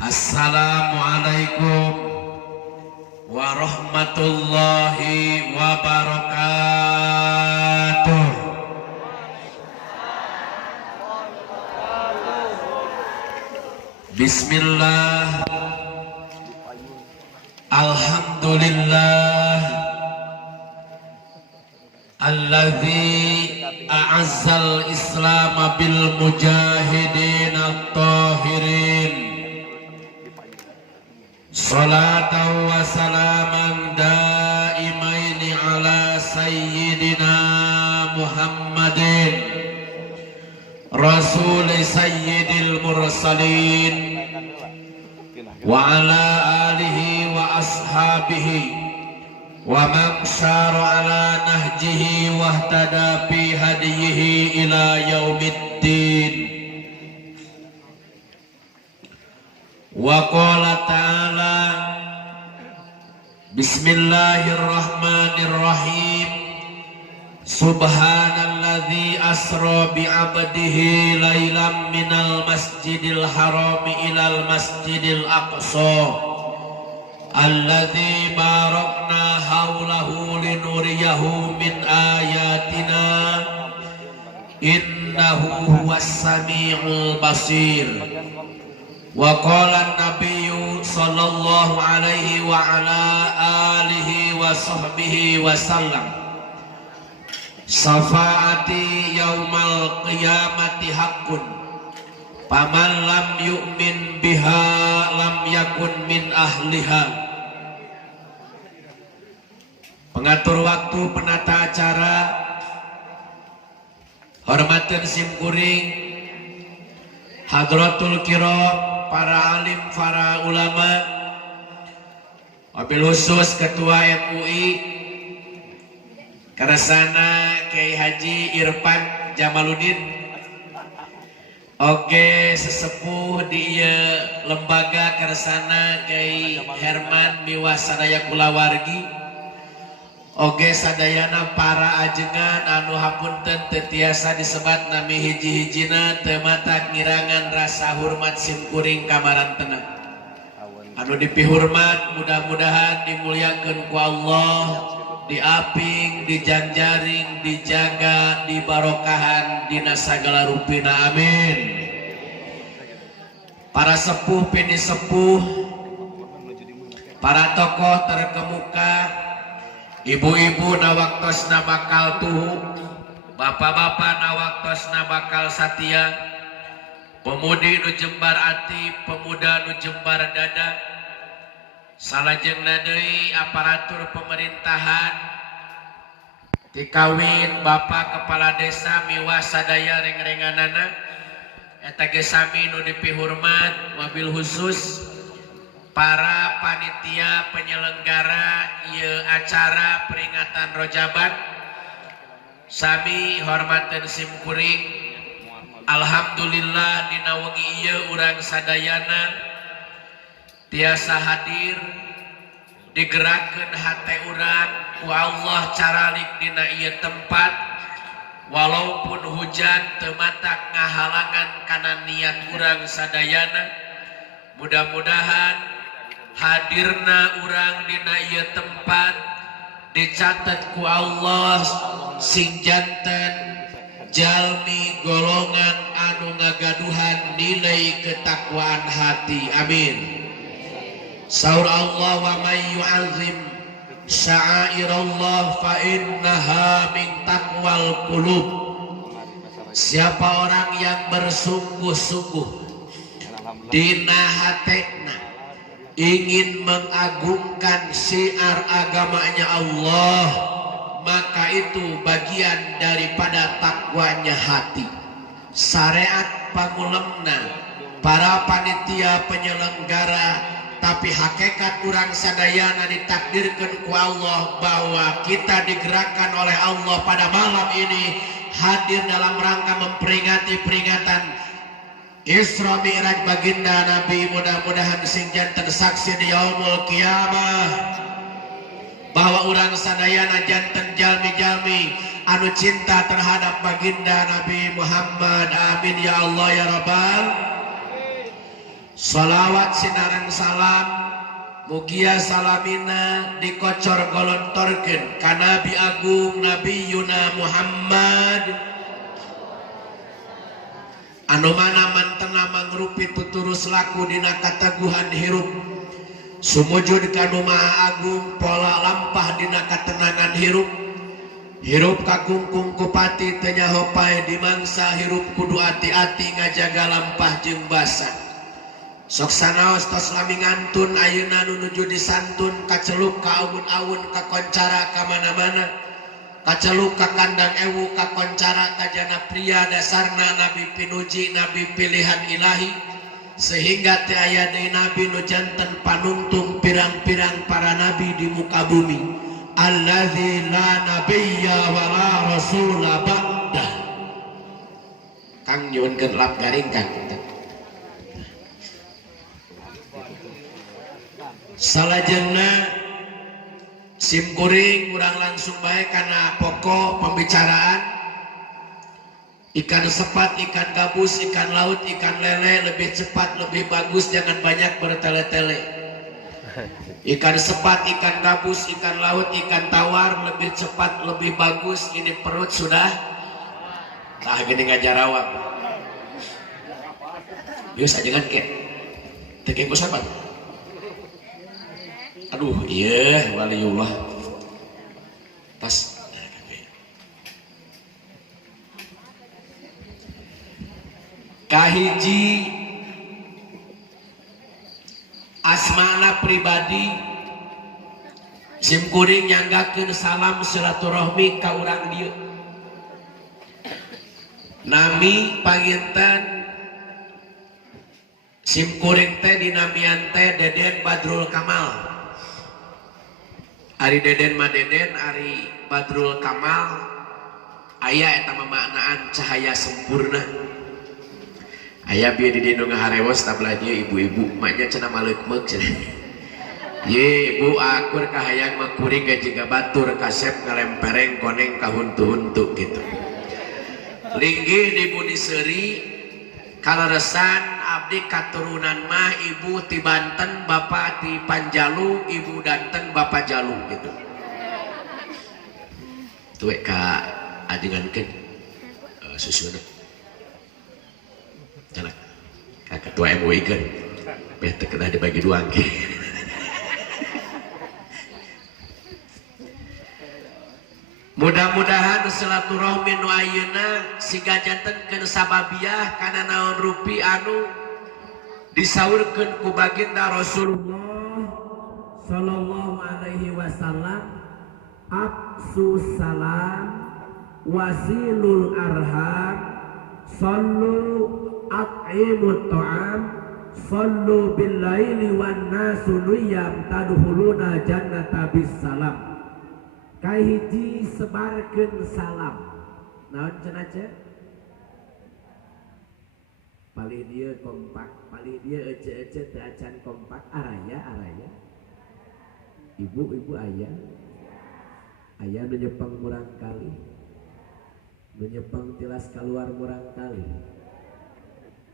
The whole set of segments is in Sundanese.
Assalamualaikum warahmatullahi wabarakatuh. Bismillah. Alhamdulillah alladzi a'azzal Islam bil mujahidin at-tahirin. Salatan wa salaman daimaini ala sayyidina Muhammadin Rasul sayyidil mursalin wa ala alihi wa ashabihi wa man syara ala nahjihi wa ihtada bi hadiyihi ila yaumiddin. Wa qala ta'ala Bismillahirrahmanirrahim. Subhanalladzi asra bi 'abdihi lailam minal masjidil harami ilal masjidil aqsa alladzi barakna haulahu linuriyahu min ayatina innahu huwas samiul basir. Wa qala an-nabiyyu sallallahu alaihi wa ala alihi wa sahbihi wa sallam, syafaati yaumal qiyamati haqqun faman lam yu'min biha lam yakun min ahliha. Pengatur waktu, penata acara, hormatin simkuring, hadratul kiram, para alim, para ulama, wabil khusus Ketua MUI Karasana Kiai Haji Irfan Jamaluddin, oke sesepuh di lembaga Karasana Kiai Herman Miwas sadaya kulawargi, oke sadayana para ajengan anu hapunten tetiasa disebat nami hiji-hijina temata ngirangan rasa hormat simkuring kamaran tenang anu dipihormat, mudah-mudahan dimuliakeun ku Allah, diaping, dijanjaring, dijaga, dibarokahan dina sagala rupina, amin. Para sepuh pini sepuh, para tokoh terkemuka, ibu-ibu nawaktosna bakal tuhu, bapak-bapak nawaktosna bakal satia, pemudi nu jembar ati, pemuda nu jembar dada, salajengna deui aparatur pemerintahan, tikawin bapak kepala desa miwas sadaya reng-renganana, eta ge sami nu dipihormat, wabil khusus para panitia penyelenggara ieu acara peringatan Rojaban, sami hormaten simkuring. Alhamdulillah dina wengi ieu urang sadayana tiasa hadir, digerakkeun hate urang ku Allah caralik dina ieu tempat, walaupun hujan teu matak ngahalangan kana niat urang sadayana. Mudah-mudahan hadirna urang dina ieu tempat dicatat ku Allah sing janten jalmi golongan anu ngagaduhan nilai ketakwaan hati, amin. Saur Allah, wa may yu'azzim sya'airallah fa innaha min taqwal qulub. Siapa orang yang bersungguh-sungguh dina hatena ingin mengagungkan syiar agamanya Allah, maka itu bagian daripada takwanya hati. Syariat pangulemna para panitia penyelenggara, tapi hakikat urang sadayana ditakdirkan ku Allah bahwa kita digerakkan oleh Allah pada malam ini hadir dalam rangka memperingati peringatan Isra Mi'raj baginda Nabi. Mudah-mudahan sing janten saksi di yaumul qiyamah bahwa urang sadayana janten jalmi-jalmi anu cinta terhadap baginda Nabi Muhammad, amin ya Allah ya Rabbal. Sholawat sinarang salam mugia salamina dikocor golontorkeun ka Nabi Agung Nabi Yuna Muhammad anu mana mantena mangrupi tuturus laku dina kataguhan hirup sumujud kanu maha agung pola lampah dina katenangan hirup hirup kakungkung kupati teu nyaho pae di mangsa hirup kudu ati-ati ngajaga lampah jeung basah sok sanaos tos lami ngantun ayeuna nuju disantun kaceluk ka awun-awun ka koncara ka mana-mana kaceluk ka kandang ewu ka koncara ka jana pria dasarna nabi pinuji nabi pilihan ilahi sehingga teu aya deui nabi nu janten panungtung pirang-pirang para nabi di muka bumi allazi la nabiyya wa la rasula ba'da. Kang nyuwunkeun lap garing Kang. Salajengna sim kuring urang langsung bae kana pokok pembicaraan ikan sepat, ikan gabus, ikan laut, ikan lele lebih cepat, lebih bagus, jangan banyak bertele-tele. Ikan sepat, ikan gabus, ikan laut, ikan tawar lebih cepat, lebih bagus. Ini perut sudah tah gini ngajarawab. Bius ajengan ke teu ku sapat. Aduh, iya waliullah. Tas. Kahiji asmana pribadi sim kuring nyanggakeun salam silaturahmi ka urang dieu. Nami panginten sim kuring teh dinamian teh Deden Badrul Kamal. Ari Deden mah Deden, Ari Badrul Kamal aya eta maknaan cahaya sempurna. Aya bieu di dieu ngaharewos tablah dieu ibu-ibu maknya cenah maleukmeuk cenah. Ye ibu akur kahayang mah kuring ge jiga batur kasep ngalempereng koneng ka huntu-huntu gitu. Linggih di Budi Seuri kaleresan abdi katurunan mah ibu ti Banten bapak ti Panjalu ibu Danten bapak Jalu gitu. Tuh ka ajengankeun susuna. Canak ka ketua MUI kan beh teu kedah dibagi dua ge. Mudah-mudahan silaturahmi nu ayeuna siga jantenkeun sababiah kana naon rupi anu disaurkeun ku baginda Rasulullah sallallahu alaihi wasallam afsus salam wasilul arham sallu at'imut ta'am sallu bil laili wan nasu niyam tadkhuluna jannata bis salam. Kahiji sebarkeun salam naon cenah ce palih dieu kompak palih dieu ece-ece teu acan kompak araya ibu-ibu aya nu nyepeng murang kali nu nyepeng tilas keluar murang kali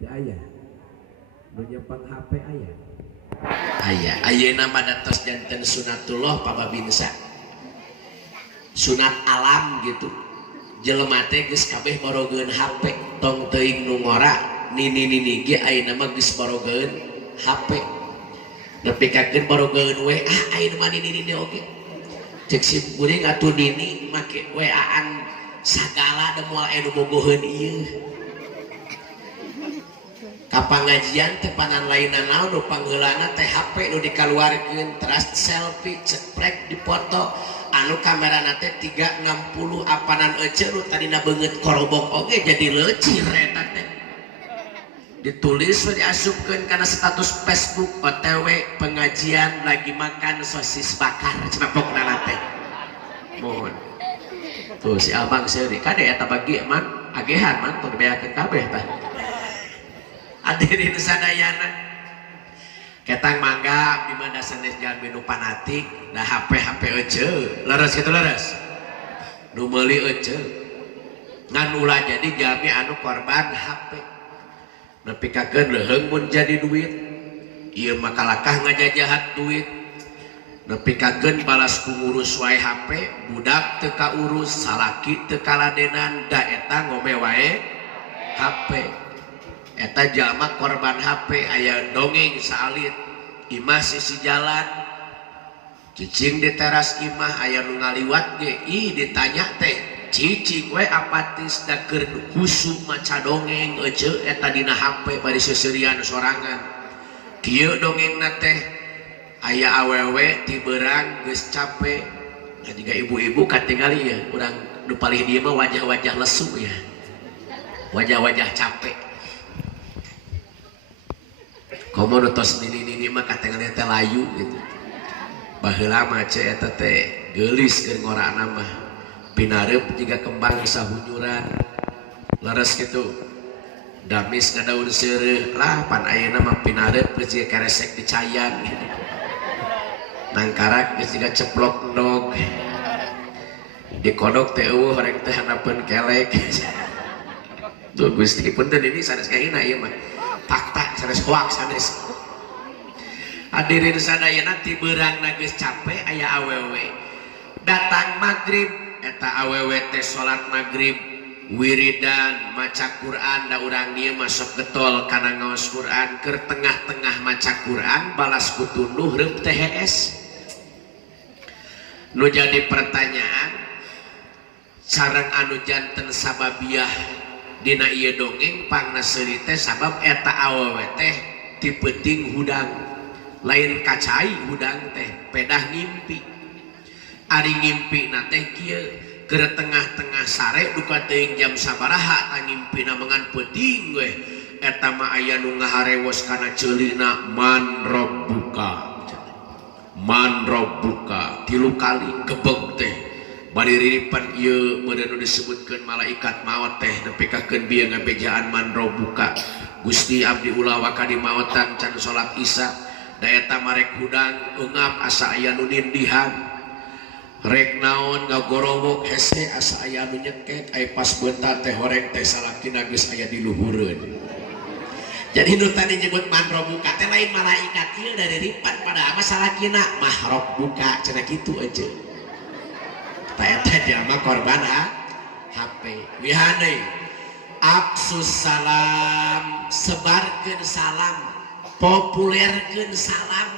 teu aya nu nyepeng HP aya ayeuna mah datos janten sunatullah pababinsa sunat alam gitu jelema teh geus kabeh borogeun HP tong teuing nu ngora nini ge ayeuna mah geus borogeun HP nepi ka keur borogeun WA ayeuna mah nini oge cek sim kuring atuh nini make WA-an sagala da moal anu bogoheun ieu ka pangajian teh panan lainna naon nu pangheulana teh HP nu dikaluarkeun teras selfie ceprek dipoto anu kamera nate 360 apanan ece nu tadina beungeut korobok oge jadi leucir eta teh ditulis we diasupkeun kana status Facebook OTW pengajian lagi makan sosis bakar cenah pokna teh mohon tuh si abang seuri kade eta bagi man agehan man tuh dibeakeun kabeh tah hadirin sadayana ketang mangga di mana sanes jalan menu fanatik dah HP ece leres gitu leres nu meuli ece ngan ulah jadi jami anu korban HP nepi ka keun leuheung mun jadi duit ieu mah kalakah ngajajahat duit nepikakeun balas ku ngurus wae HP budak teu kaurus salaki teu kaladenan da eta ngome wae HP eta jalma korban HP aya dongeng salit imah sisi jalan cicing di teras imah aya nu ngaliwat ge ih ditanya teh cicing we apatis da keur husu maca dongeng ece eta dina HP bari seserian sorangan kieu dongengna teh aya awewe ti beurang geus capek juga ibu-ibu katingali ya urang nu palih dieu mah wajah-wajah lesu ya wajah-wajah capek komo tos nini mah katingali teh layu gitu baheula mah ce eta teh geulis keur ngorana mah pinareup jiga kembang sahunyuran leres gitu damis ngadaun seureuh lah pan ayeuna mah pinareup geus jiga keresek dicayang nangkarak geus jiga ceplok endog dikodok teh eueuh horeng teh hanapeun kelek tuh Gusti punten ini sanes kahina ieu mah fakta sanes hoax sanes hadirin sadayana ti beurangna geus capek aya awewe datang maghrib eta awewe teh salat maghrib wiridan maca Quran da urang dieu masuk getol kana ngaos Quran keur tengah-tengah maca Quran balas ku tunduh reup teh hees nu jadi pertanyaan sareng anu janten sababiah dina ieu dongeng pangna seuri teh sabab eta awewe teh ti peuting hudang lain kacai hudang teh pedah ngimpi ari ngimpi na teh kieu keur tengah-tengah sare duka teuing jam sabaraha ta ngimpina mangan peuting we eta mah aya nu ngaharewos kana ceulina man rabbuka 3 kali gebeg teh bari riripan ieu meureun disebutkeun malaikat maut teh nepikakeun bieu ngabejaan man rabbuka Gusti abdi ulah wa ka di maotan can salat isya da eta marek hudang eungap asa aya nu nindihan rek naon ngagorowok hese asa aya nu nyeket ai pas beuntar teh horeng teh salakina geus aya di luhureun jadi nu tadi nyebut man rabbuka teh lain malaikat ieu dari ripat pada ama salakina mah rabbuka cenah kitu aja ta eta jalma korban HP wihane absus salam sebarkeun salam populerkeun salam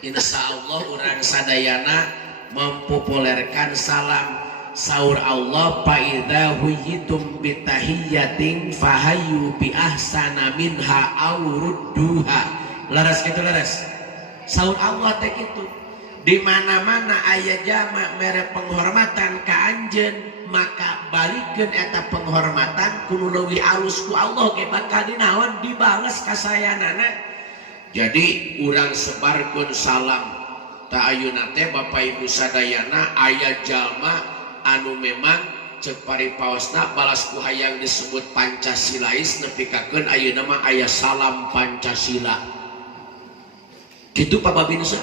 insyaallah urang sadayana mempopulerkan salam saur Allah fa idza huyitum bitahiyyatin fahayyu bi ahsana minha aw rudduha laras kitu laras saur Allah teh kitu di mana-mana aya jama mere penghormatan ka anjeun maka balikeun eta penghormatan kudu leuwih alus ku Allah ge bakal dinaon dibales ka sayanana jadi urang sebarkeun salam ta ayeuna teh Bapak Ibu sadayana aya jalma anu memang ceuk paripaosna balas ku hayang disebut Pancasilais nepikakeun ayeuna mah aya salam Pancasila kitu Pak Babinsa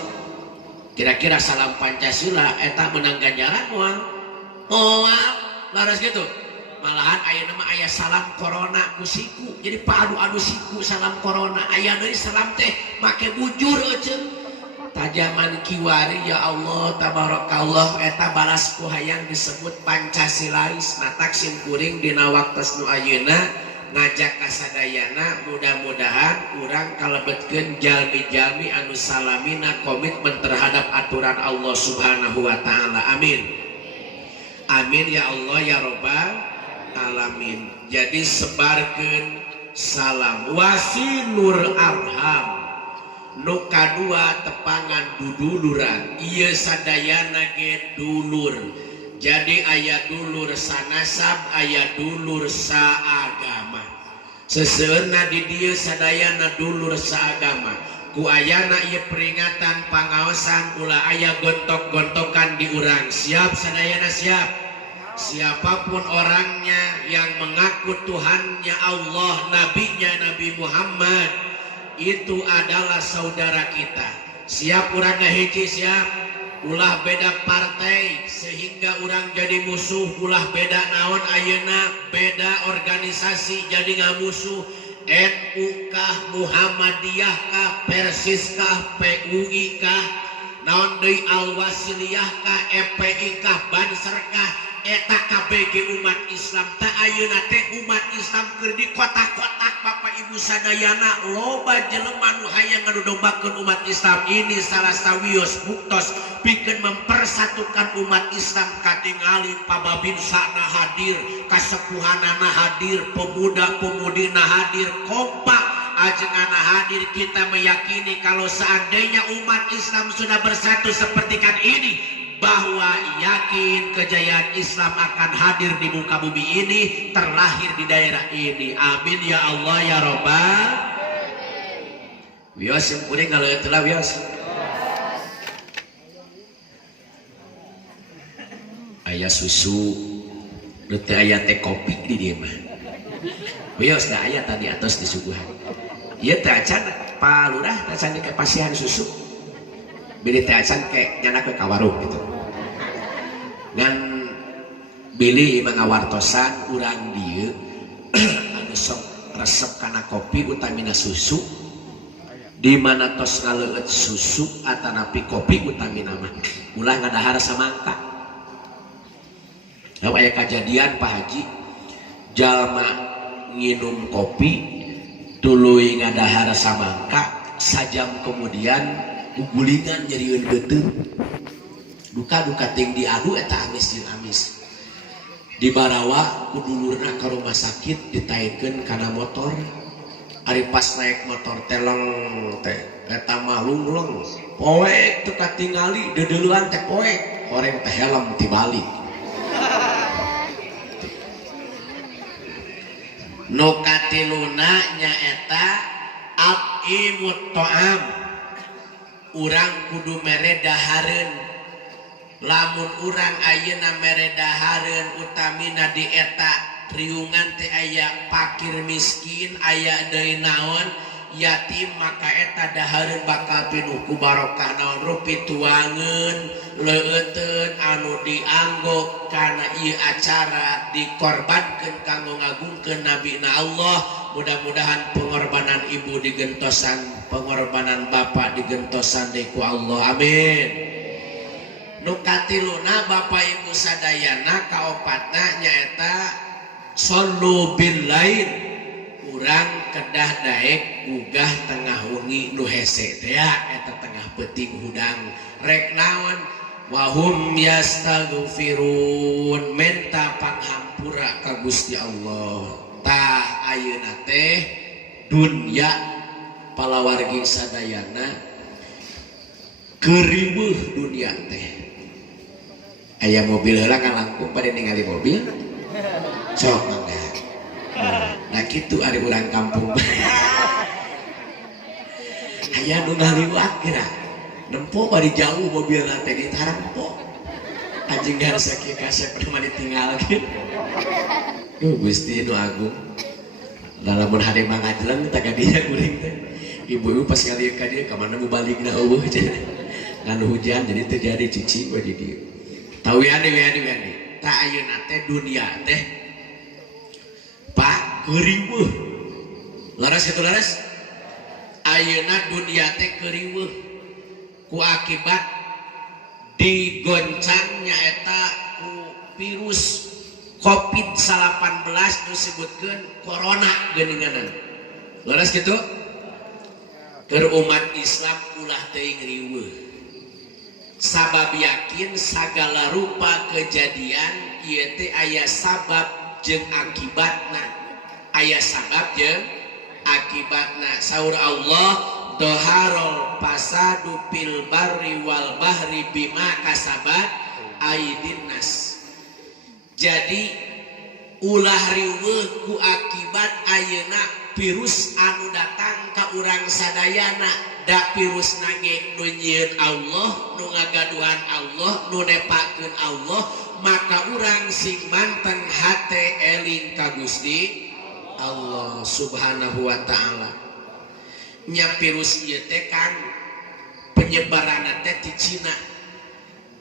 kira-kira salam Pancasila eta menang ganjaran moal laras gitu malahan ayeuna mah aya salam corona ku siku jadi paadu-adu siku salam corona aya deui salam teh make bujur euceun tajaman kiwari ya Allah tabarakallah eta balas ku hayang disebut Pancasilais matak sim kuring dina waktos nu ayeuna ngajak ka sadayana mudah-mudahan urang kalebetkeun jalmi-jalmi anu salamina komitmen terhadap aturan Allah Subhanahu wa taala amin amin ya Allah ya rabbal alamin jadi sebarkeun salam wasilur arham nu kadua tepangan duduluran ieu sadayana ge dulur jadi aya dulur sanasab aya dulur saagama seseueurna di dieu sadayana dulur saagama ku ayana ieu peringatan pangaosan ulah aya gontok-gontokan di urang siap sadayana siap siapapun orangnya yang mengaku Tuhannya Allah nabinya Nabi Muhammad itu adalah saudara kita siap urang ngahiji siap ulah beda partai sehingga urang jadi musuh ulah beda naon ayeuna beda organisasi jadi ngamusuh NU kah, Muhammadiyah kah, Persis kah, PUI kah, naon deui Al-Wasiliyah kah, FPI kah, Banser kah, eta KBG umat Islam. Ta ayeuna teh umat Islam keur di kotak-kotak Bapak Ibu sadayana loba jelema nu hayang ngadombakeun umat Islam. Ini salah sawios buktos pikeun mempersatukan umat Islam, katingali pababinsana hadir, kasepuhanana hadir, pemuda-pemudina hadir, kompak ajenganna hadir. Kita meyakini kalau seandainya umat Islam sudah bersatu seperti kan ini, bahwa yakin kejayaan Islam akan hadir di muka bumi ini, terlahir di daerah ini. Amin ya Allah ya Rabbal. Wios yang kuring kalau itulah wios. Ayah susu, rute ayah teh kopi di dia mah. Wios dah ayah tadi atas disuguhan. Iya teh acan Pak Lurah teh acan ke pasihan susu. Beli teh acan ke nyana ke kawarung gitu. Dan beli mangawartosan urang dieu anu sok resep kana kopi utamina susu, di mana tos ngaleut susu atanapi kopi utamina mah ulah ngadahar samangka. Lalu aya kajadian Pak Haji, jalma nginum kopi tuluy ngadahar samangka, sajam kemudian gugulingan nyerieun beuteung. Duka-duka ting diadu eta amis jeung amis. Dibarawa ku dulurna ka rumah sakit, ditaikeun kana motor. Ari pas naik motor teleng teh eta mah lungleng. Poek teu katingali deudeulan teh poek, horeng teh helm tibalik. Nu katiluna nyaeta at'imut ta'am. Urang kudu mere dahareun. Lamun urang ayeuna mere dahareun utamina di eta riungan teh aya fakir miskin, aya deui naon yatim, maka eta dahareun bakal pinuh ku barokah naon rupi tuangeun leueuteun anu dianggo kana ieu acara dikorbankeun kanggo ngagungkeun nabina Allah. Mudah-mudahan pengorbanan ibu digentosan, pengorbanan bapak digentosan deui ku Allah. Amin. Nu katiluna Bapak Ibu sadayana kaopatna nyaeta shollu bil lail, urang kedah daek gugah tengah wengi nu hese teh ya eta tengah peuting hudang rek naon wahum yastaghfirun, menta panghampura ka Gusti Allah. Tah ayeuna teh dunya palawargi sadayana keriweuh dunia teh. Aya mobil heula ngalangkung pada ningali mobil sok mangga. Nah kitu ari urang kampung. Aya nu ngaliwat kira nempo bari jauh mobil teh ditarempo. Anjing gar sakieu kasep pernah ditinggalkeun. Gusti nu agung. Lamun hade mangajleng teh ka dieu kuring teh. Ibu-ibu pas ngalieu ka dieu ka mana mau balikna eueuh cenah. Nganu hujan jadi terjadi cici we di dieu. Tahu ya nih, tak ayeuna teh dunia teh Pak keriweuh. Laras kitu laras. Ayeuna dunia teh keriweuh ku akibat digoncang nyaeta ku virus COVID-19 disebutkeun corona geuninganan. Laras kitu. Keur umat Islam ulah teuing riweuh. Sabab yakin segala rupa kejadian ieu teh aya sabab jeung akibatna. Aya sabab jeung akibatna. Saur Allah, doharol fasadu fil barri wal bahri bima kasabat aydin nas. Jadi ulah riweuh ku akibat ayeuna virus anu datang ka urang sadayana. Da virus nage nu nyieun Allah, nu ngagaduhan Allah, nu nepakeun Allah, maka urang sing manten hate eling ka Gusti Allah Subhanahu wa taala. Nya virus ieu teh kan penyebaranna teh ti Cina.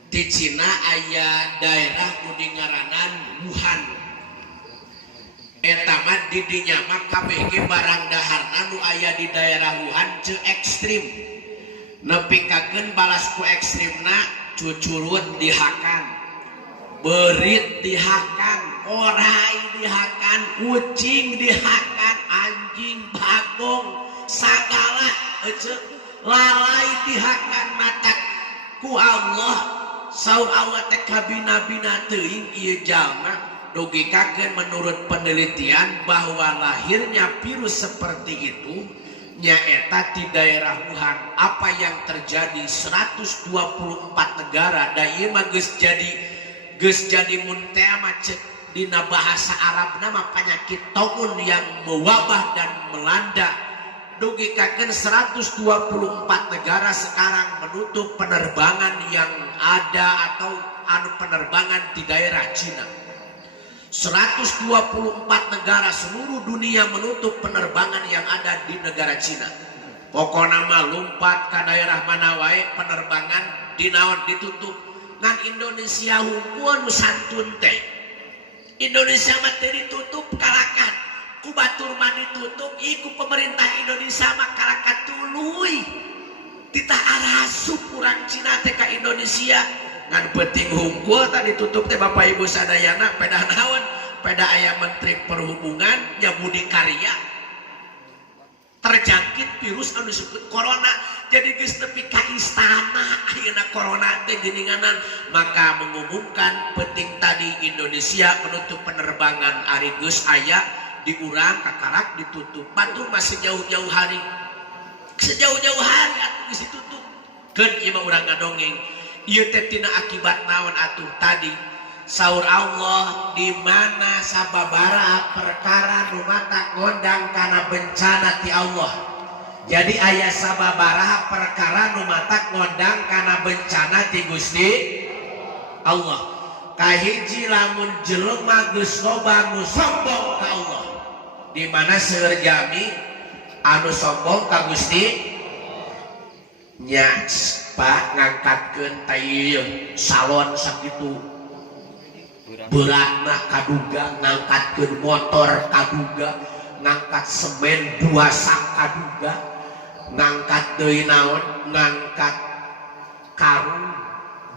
Ti Cina aya daerah nu dingaranan Wuhan. eta mah di dinya mah kabeh ge barang daharna nu aya di daerah Wuhan teu ekstrim nepi kakeun balas ku ekstrimna cucurut dihakan berit dihakan orai dihakan kucing dihakan anjing bagong sagala lalai dihakan mata ku Allah saur Allah teh kabina-bina teuing ieu jalma dogikakeun menurut penelitian bahwa lahirnya virus seperti itu nyaeta di daerah Wuhan. Apa yang terjadi 124 negara da ieu mah geus jadi muntea macet dina bahasa Arab nama penyakit taun yang mewabah dan melanda. Dogikakeun 124 negara sekarang menutup penerbangan yang ada atau penerbangan di daerah Cina. 124 negara seluruh dunia menutup penerbangan yang ada di negara Cina. Pokoknya mah lompat ke daerah mana wae penerbangan dinaon ditutup. Ngan Indonesia hukum santun teh. Indonesia mah teu ditutup kalakan. Ku batur mah ditutup iku pemerintah Indonesia mah kalakan tuluy. Titah arasup urang Cina teh ka Indonesia. Ngan penting hungkul tadi tutup teh Bapak Ibu sadayana peda naon peda aya Menteri Perhubungan nya Budi Karya terjangkit virus anu disebut corona jadi geus nepi ka istana ayeuna corona teh geuninganan maka mengumumkan penting tadi Indonesia menutup penerbangan ari geus aya di urang kakarak ditutup batur masih jauh-jauh hari atuh geus ditutup keun ieu mah urang ngadongeng. Ieu teh tina akibat naon atuh tadi saur Allah di mana sababaraha perkara nu mata ngondang kana bencana ti Allah. Jadi aya sababaraha perkara nu mata ngondang kana bencana ti Gusti Allah. Kahiji lamun jelema geus loba nu sombong ka Allah. Di mana seueur jami anu sombong ka Gusti nya Pak ngangkatkeun tayeu salon sakitu beratna kaduga ngangkatkeun motor kaduga ngangkat semen 2 sak kaduga ngangkat deui naon ngangkat karung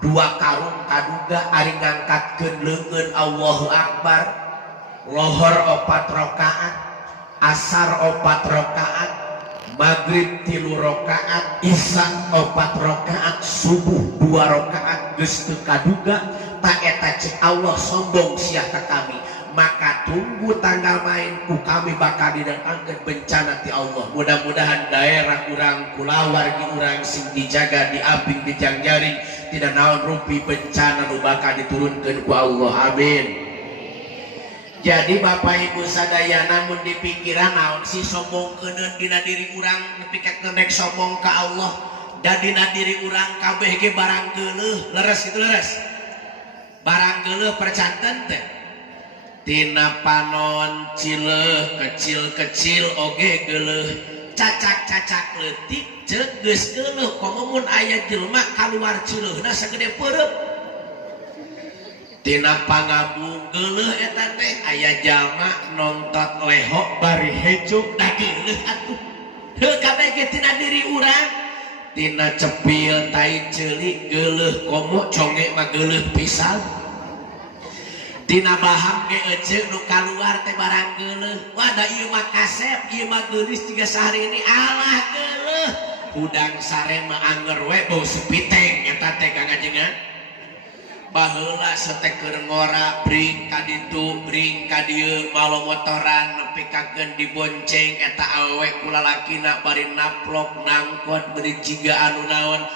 2 karung kaduga ari ngangkatkeun leungeun Allahu Akbar lohor 4 rakaat asar 4 rakaat maghrib 3 rakaat, isya 4 rakaat, subuh 2 rakaat geus teu kaduga tak eta cek Allah sombong sia ka kami maka tunggu tanggal main ku kami bakal didatangkeun bencana ti Allah. Mudah-mudahan daerah urang kulawargi urang sing dijaga di abing di jangjaring tidak naon rumpi bencana nu bakal diturunkeun ku Allah. Amin. Jadi Bapak Ibu sadaya namun dipikiran naon si sombong keuneun dina diri urang nepi ka kendek sombong ka Allah dan dina diri urang kabeh ge barang geuleuh leres itu leres barang geuleuh percanten teh tina panon cileuh kecil-kecil oge geuleuh cacak-cacak leutik ceuk geus geuleuh komo mun aya jelema kaluar cileuhna sagede peureub tina pangabung geuleuh eta teh aya jalma nontot leho bari hecuk da geuleuh atuh heuh kabeh ge tina diri urang tina cepil tai ceuli geuleuh komo conge mah geuleuh pisan tina bahang ge eceuk nu kaluar teh barang geuleuh wah da ieu mah kasep ieu mah geulis jiga sahari ini alah geuleuh udang sare mah anger we bau sepiteng eta teh Kang Ajengan baheula setek keur ngora bring ka ditu bring ka dieu malo motoran nepi kakeun dibonceng eta awewe ku lalakina bari naplok nangkot beri jiga anu naon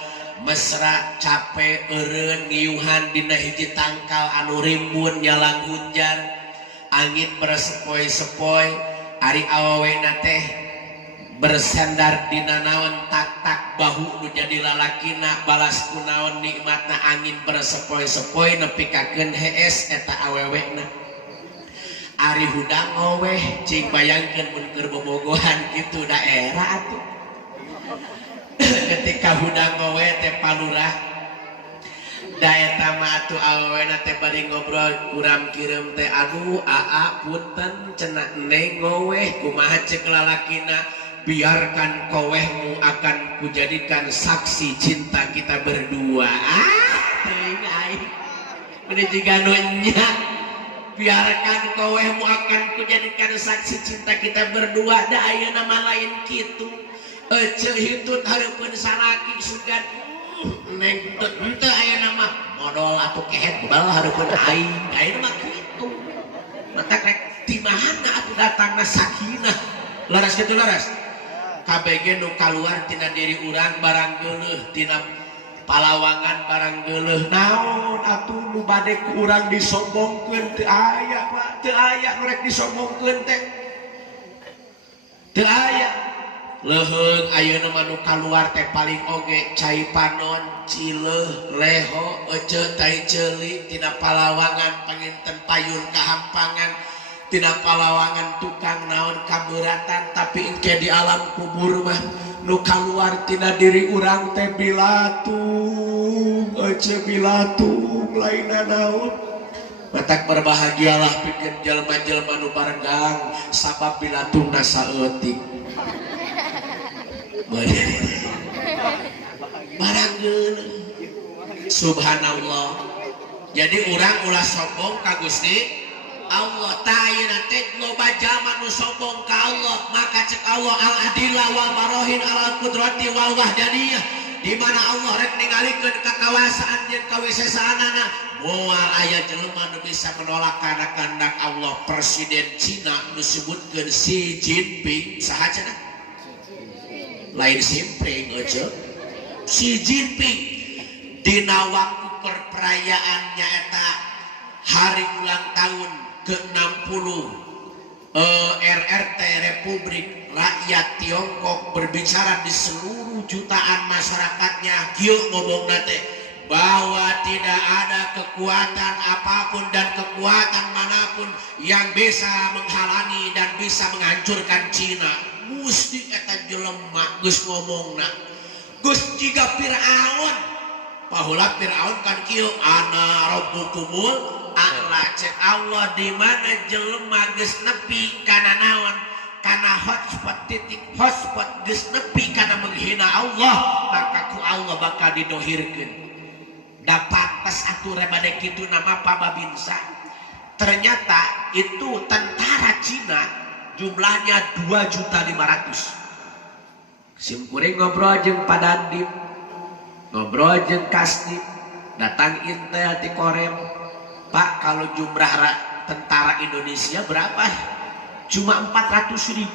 mesra capek eureun ngiuhan dina hiji tangkal anu rimbun nyalang hujan angin bersepoi-sepoi ari awewena teh bersandar dina naon tak bahu nu jadi lalakina balas ku naon nikmatna angin bersepoi-sepoi nepi kakeun hees eta awewena ari hudang oweh cing bayangkeun mun keur bobogohan kitu daerah atuh ketika hudang oweh teh palurah Daya tamatu awena teh bari ngobrol kurang kirim teh aduh aa punten cenah neng ngoweh kumaha cek lalakina biarkan kowehmu akan kujadikan saksi cinta kita berdua teuing aing bener jiga nya biarkan kowehmu akan kujadikan saksi cinta kita berdua da ayeuna mah lain kitu ece hitut hareupeun salaki sugan neng teu aya nama modal atuh kehet bal hareupeun aing mah kitu mata rek di mana atuh datangna sakinah laras kitu laras kabeh nu kaluar tina diri urang barang geuleuh tina palawangan barang geuleuh naon atuh nu bade ku urang disombongkeun teu aya Pak teu aya nu rek disombongkeun teh teu aya leheung ayeuna mah nu kaluar teh paling oge cai panon cileuh leho ece tai ceuli tina palawangan panginten payun kahampangan tina palawangan tukang naon kabeuratan tapi engke di alam kubur mah nu kaluar tina diri urang teh bilatung ece bilatung lainna naon matak berbahagialah pikeun jelema-jelema nu barenggang sabab bilatungna saeutik barang geuleuh subhanallah jadi urang ulah sombong ka Gusti Allah ta ayeuna teh loba jalma nu sombong ka Allah maka cek Allah al adillah wal barohin al qudrati wal wahdaniyah di mana Allah rek ningalikeun kakawasan jeung kawisesaanana moal aya jelema nu bisa menolak kana kehendak Allah presiden Cina nu disebutkeun Xi Jinping saha cenah lain simping aja Xi Jinping dina waktu perperayaannya eta hari ulang tahun ke-60 RRT Republik Rakyat Tiongkok berbicara di seluruh jutaan masyarakatnya kieu ngomongna teh bahwa tidak ada kekuatan apapun dan kekuatan manapun yang bisa menghalangi dan bisa menghancurkan Cina Gusti eta jelema geus ngomongna geus jiga Firaun paheula Firaun kan kieu ana rabbukumul a'la cek Allah di mana jelema geus nepi kana naon kana hotspot titik hotspot geus nepi kana menghina Allah maka ku Allah bakal didohirkeun da pantes aturan bade kitu nama Pak Babinsa ternyata itu tentara Cina jumlahnya 2.500.000 simkuring ngobrol jeung Padandim ngobrol jeung Kasdim datang intel di Korem Pak kalau jumlah tentara Indonesia berapa cuma 400.000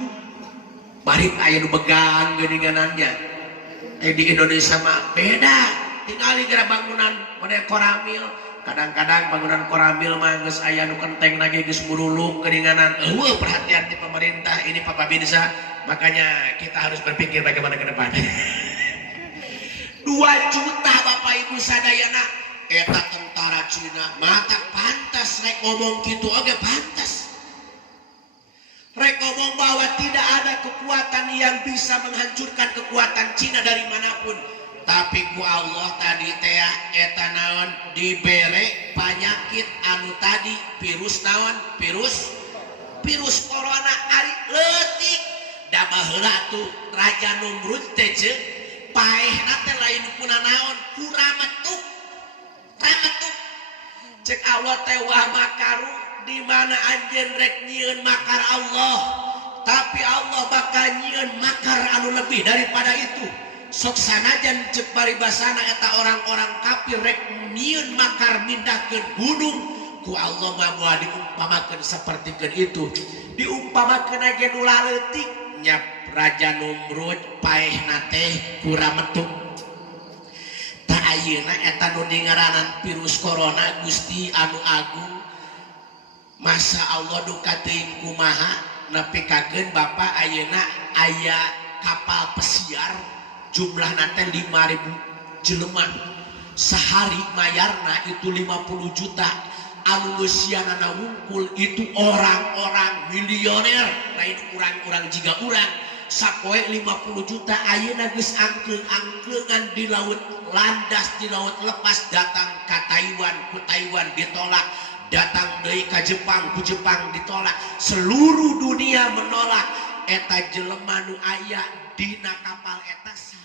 bari aya nu begang geuninganannya di Indonesia mah beda tinggali gara bangunan model koramil kadang-kadang bangunan koramil mah geus aya nu kenteng lagi geus murulung geuninganan eueuh perhatian di pemerintah ini Pak Babinsa makanya kita harus berpikir bagaimana ke depan 2 juta Bapak Ibu sadayana eta tentara Cina mata pantas rek ngomong kitu oge pantas rek ngomong bahwa tidak ada kekuatan yang bisa menghancurkan kekuatan Cina dari manapun tapi ku Allah tadi teh eta naon dibere penyakit anu tadi virus naon virus corona ari leutik da baheula tuh Raja Numrud teh ceuk paehna teh lain puna naon ku rametuk cek Allah teh wah makaru di mana anjeun rek nyieun makar Allah tapi Allah bakal nyieun makar anu lebih daripada itu sok sanajan cek paribasana eta orang-orang kafir rek nyieun makar mindahkeun gunung ku Allah mah moal diumpamakeun sapertikeun itu diumpamakeun age nu laleutik nya Raja Numrud paehna teh ku rametuk ta ayeuna eta nu dingaranan virus corona Gusti anu agung masa Allah duka teuing kumaha nepikakeun Bapak ayeuna aya kapal pesiar jumlahna teh 5.000 jelema sehari mayarna itu 50 juta anu geus wungkul itu orang-orang milioner lain urang-urang jiga urang sapoe 50 juta ayeuna geus angklung-angklungan di laut, landas di laut, lepas datang ke Taiwan, ku Taiwan ditolak, datang deui ka Jepang, ku Jepang ditolak, seluruh dunia menolak eta jelema nu aya dina kapal eta.